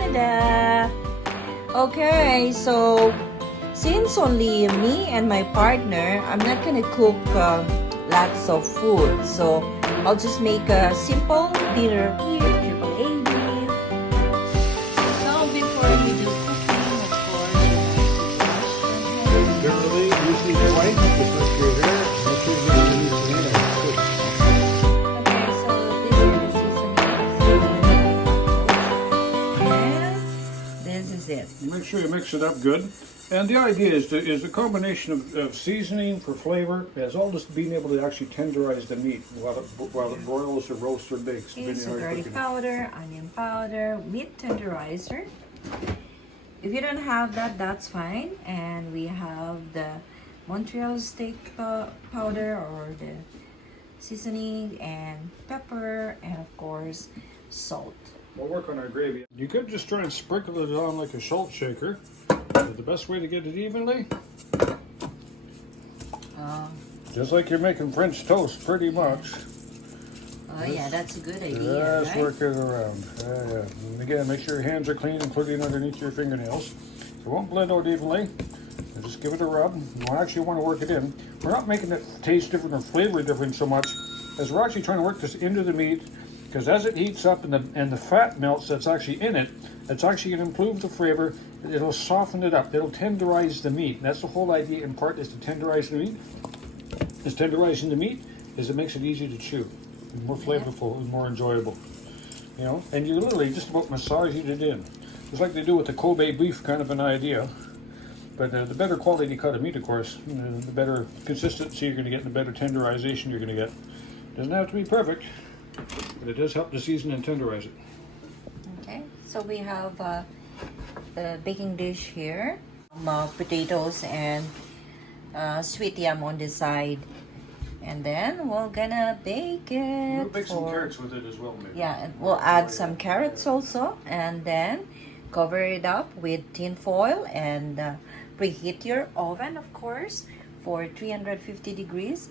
Canada. Okay, so since only me and my partner, I'm not gonna cook lots of food. So I'll just make a simple dinner here, triple A beef. So before we do cooking, of course, Generally, usually twice, because you're there, make sure you get the tomato. okay, so this is the seasoning. And this is it. Make sure you mix it up good. And the idea is the combination of seasoning for flavor, as well as being able to actually tenderize the meat while it broils or roasts or bakes. Okay, so garlic powder, onion powder, meat tenderizer. If you don't have that, that's fine. And we have the Montreal steak powder or the seasoning and pepper and of course salt. We'll work on our gravy. You could just try and sprinkle it on like a salt shaker. But the best way to get it evenly, just like you're making French toast, pretty much. Oh yeah, that's a good idea. Just right? work it around. Yeah. And again, make sure your hands are clean, including underneath your fingernails. It won't blend out evenly. And just give it a rub. You actually want to work it in. We're not making it taste different or flavor different so much as we're actually trying to work this into the meat, because as it heats up and the fat melts that's actually in it, it's actually going to improve the flavor. It'll soften it up. It'll tenderize the meat. And that's the whole idea in part, is to tenderize the meat. Is tenderizing the meat is it makes it easy to chew, and more flavorful and more enjoyable. You know, and you literally just about massaging it in. It's like they do with the Kobe beef, kind of an idea. But the better quality cut of meat, of course, the better consistency you're going to get, and the better tenderization you're going to get. Doesn't have to be perfect, but it does help to season and tenderize it. Okay, so we have the baking dish here, potatoes and sweet yam on the side, and then we're gonna bake it. We'll bake some carrots with it as well, maybe. Yeah, and we'll add some carrots also, and then cover it up with tin foil and preheat your oven, of course, for 350 degrees.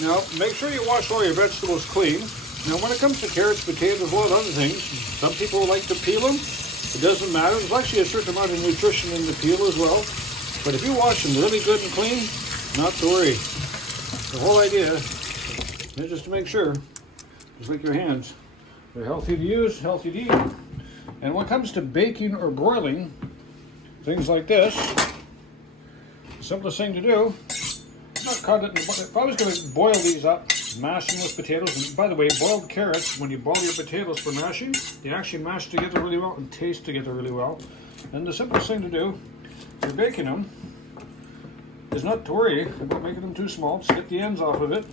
Now, make sure you wash all your vegetables clean. Now, when it comes to carrots, potatoes, a lot of other things, some people like to peel them. It doesn't matter. There's actually a certain amount of nutrition in the peel as well. But if you wash them really good and clean, not to worry. The whole idea is just to make sure, just like your hands, they're healthy to use, healthy to eat. And when it comes to baking or broiling, things like this, the simplest thing to do, not cut it. If I was going to boil these up, mash them with potatoes, and by the way, boiled carrots, when you boil your potatoes for mashing, they actually mash together really well and taste together really well. And the simplest thing to do for baking them is not to worry about making them too small. Just get the ends off of it.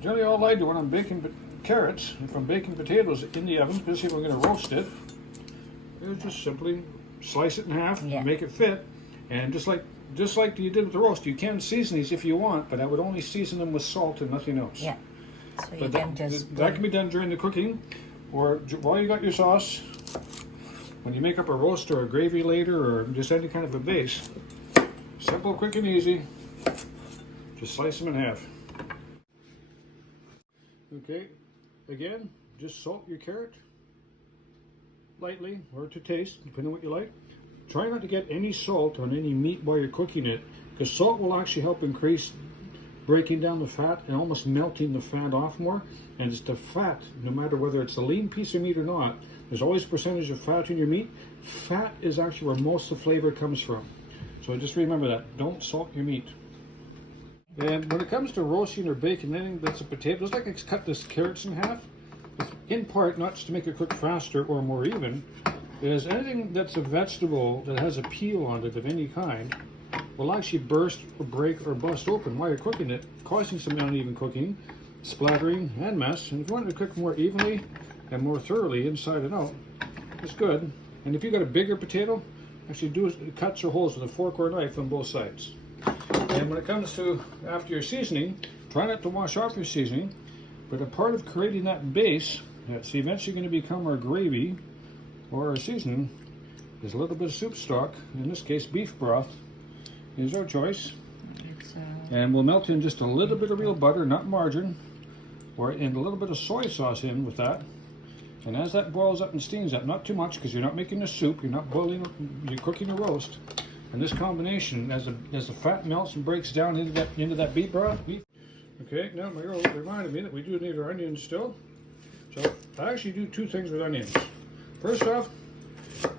Generally, all I do when I'm baking carrots, if I'm baking potatoes in the oven, especially if I'm going to roast it, is just simply slice it in half, make it fit, and just like you did with the roast, you can season these if you want, but I would only season them with salt and nothing else. Yeah. So but you can just that can be done during the cooking, or while you got your sauce, when you make up a roast or a gravy later, or just any kind of a base. Simple, quick, and easy. Just slice them in half. Okay, again, just salt your carrot lightly, or to taste, depending on what you like. Try not to get any salt on any meat while you're cooking it, because salt will actually help increase breaking down the fat and almost melting the fat off more. And it's the fat, no matter whether it's a lean piece of meat or not, there's always a percentage of fat in your meat. Fat is actually where most of the flavor comes from. So just remember that. Don't salt your meat. And when it comes to roasting or baking anything that's a potato, just like I cut this carrots in half, it's in part not just to make it cook faster or more even, is anything that's a vegetable that has a peel on it of any kind will actually burst or break or bust open while you're cooking it, causing some uneven cooking, splattering, and mess. And if you want it to cook more evenly and more thoroughly inside and out, it's good. And if you've got a bigger potato, actually do cuts or holes with a fork or a knife on both sides. And when it comes to after your seasoning, try not to wash off your seasoning, but a part of creating that base that's eventually going to become our gravy or our seasoning is a little bit of soup stock. In this case, beef broth is our choice. And we'll melt in just a little bit of real butter, not margarine, and a little bit of soy sauce in with that. And as that boils up and steams up, not too much because you're not making a soup, you're not boiling, you're cooking a roast. And this combination, as the fat melts and breaks down into that beef broth. Okay, now my girl reminded me that we do need our onions still. So I actually do two things with onions. First off,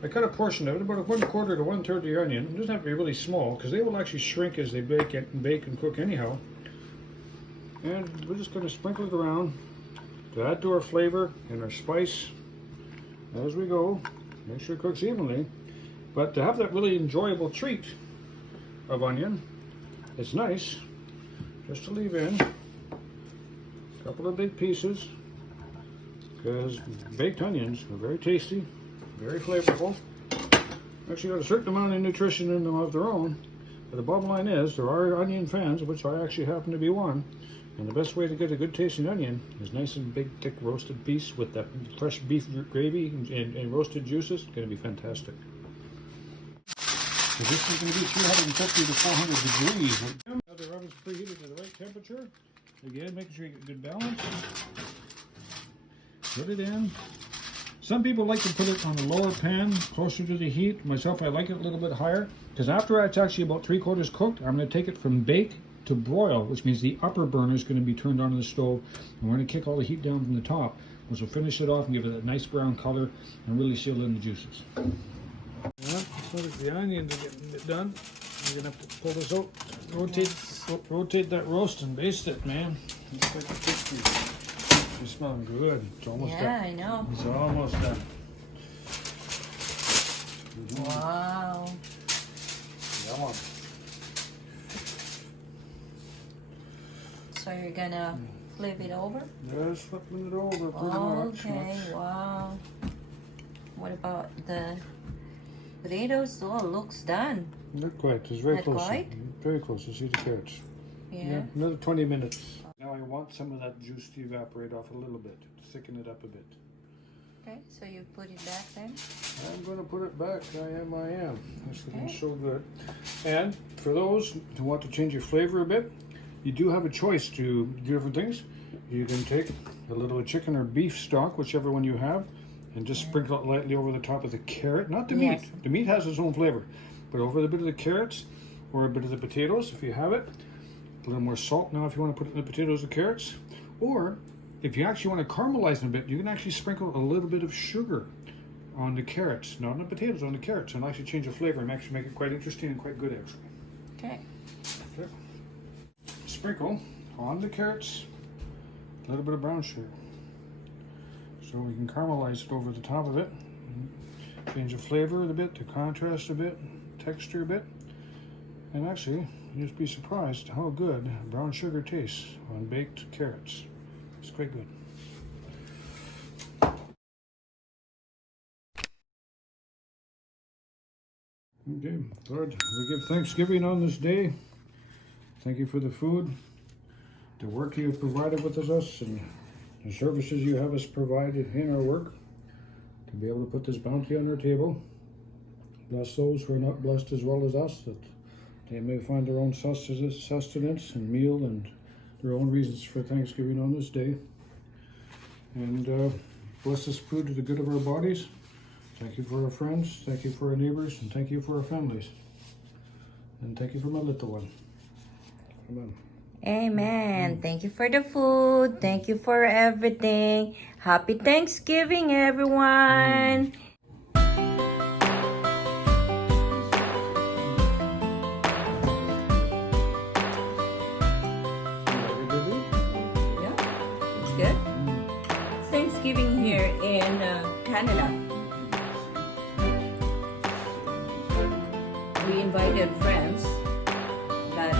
I cut a portion of it, about 1/4 to 1/3 of the onion. It doesn't have to be really small because they will actually shrink as they bake and cook anyhow. And we're just going to sprinkle it around to add to our flavor and our spice as we go. Make sure it cooks evenly. But to have that really enjoyable treat of onion, it's nice just to leave in a couple of big pieces because baked onions are very tasty, very flavorful. Actually got a certain amount of nutrition in them of their own. But the bottom line is there are onion fans, of which I actually happen to be one. And the best way to get a good tasting onion is nice and big, thick roasted piece with that fresh beef gravy and roasted juices. It's going to be fantastic. So this is going to be 350 to 400 degrees. Now the oven's preheated to the right temperature. Again, making sure you get a good balance. Put it in. Some people like to put it on a lower pan, closer to the heat. Myself, I like it a little bit higher. Because after it's actually about 3/4 cooked, I'm going to take it from bake to broil, which means the upper burner is going to be turned onto the stove, and we're going to kick all the heat down from the top, which will finish it off and give it that nice brown color and really seal in the juices. Yeah, so that the onions are getting it done. You're going to have to pull this out, rotate that roast and baste it, man. It's quite tasty. It's smelling good. It's almost done. Yeah, I know. It's almost done. Wow. Yum. So you're gonna flip it over? Just flipping it over pretty much. Okay, wow. What about the potatoes? Oh, looks done. Not quite. It's very Not close. quite? Very close. You see the carrots. Yeah. Another 20 minutes. Now I want some of that juice to evaporate off a little bit, to thicken it up a bit. Okay, so you put it back then? I'm going to put it back. I am. This looking so good. And for those who want to change your flavor a bit, you do have a choice to do different things. You can take a little chicken or beef stock, whichever one you have, and just sprinkle it lightly over the top of the carrot. Not the meat. The meat has its own flavor. But over the bit of the carrots or a bit of the potatoes, if you have it. A little more salt now if you want to put it in the potatoes or carrots. Or if you actually want to caramelize them a bit, you can actually sprinkle a little bit of sugar on the carrots. Not on the potatoes, on the carrots. And actually change the flavor and actually make it quite interesting and quite good actually. Okay. Sprinkle on the carrots a little bit of brown sugar. So we can caramelize it over the top of it. Change the flavor a bit, the contrast a bit, texture a bit. And actually, you'll just be surprised how good brown sugar tastes on baked carrots. It's quite good. Okay, Lord, we give thanksgiving on this day. Thank you for the food, the work you have provided with us, and the services you have us provided in our work to be able to put this bounty on our table. Bless those who are not blessed as well as us, that they may find their own sustenance and meal and their own reasons for thanksgiving on this day. And bless this food to the good of our bodies. Thank you for our friends, thank you for our neighbors, and thank you for our families. And thank you for my little one. Amen. Amen. Thank you for the food. Thank you for everything. Happy Thanksgiving, everyone. Yeah, it's good. It's Thanksgiving here in Canada. We invited friends, but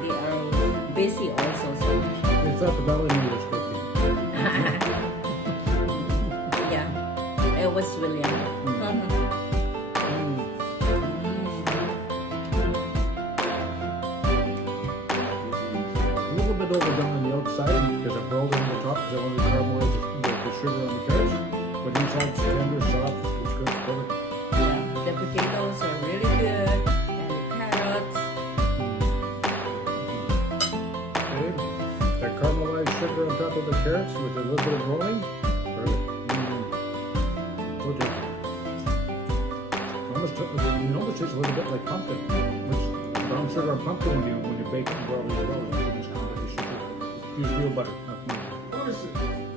they are busy also. So It's not the Valley English cooking. yeah, it was William. A little bit overdone on the outside because I broiled it on the top because I wanted to caramelize the sugar on the carrots. But inside it's tender, soft, it's good, perfect. Yeah, the potatoes are really good, and the carrots. Okay. That caramelized sugar sugar on top of the carrots with a little bit of rolling. Okay. Almost, it almost tastes a little bit like pumpkin. Which brown sugar and pumpkin when you bake it and boil it. Use real butter. Of course.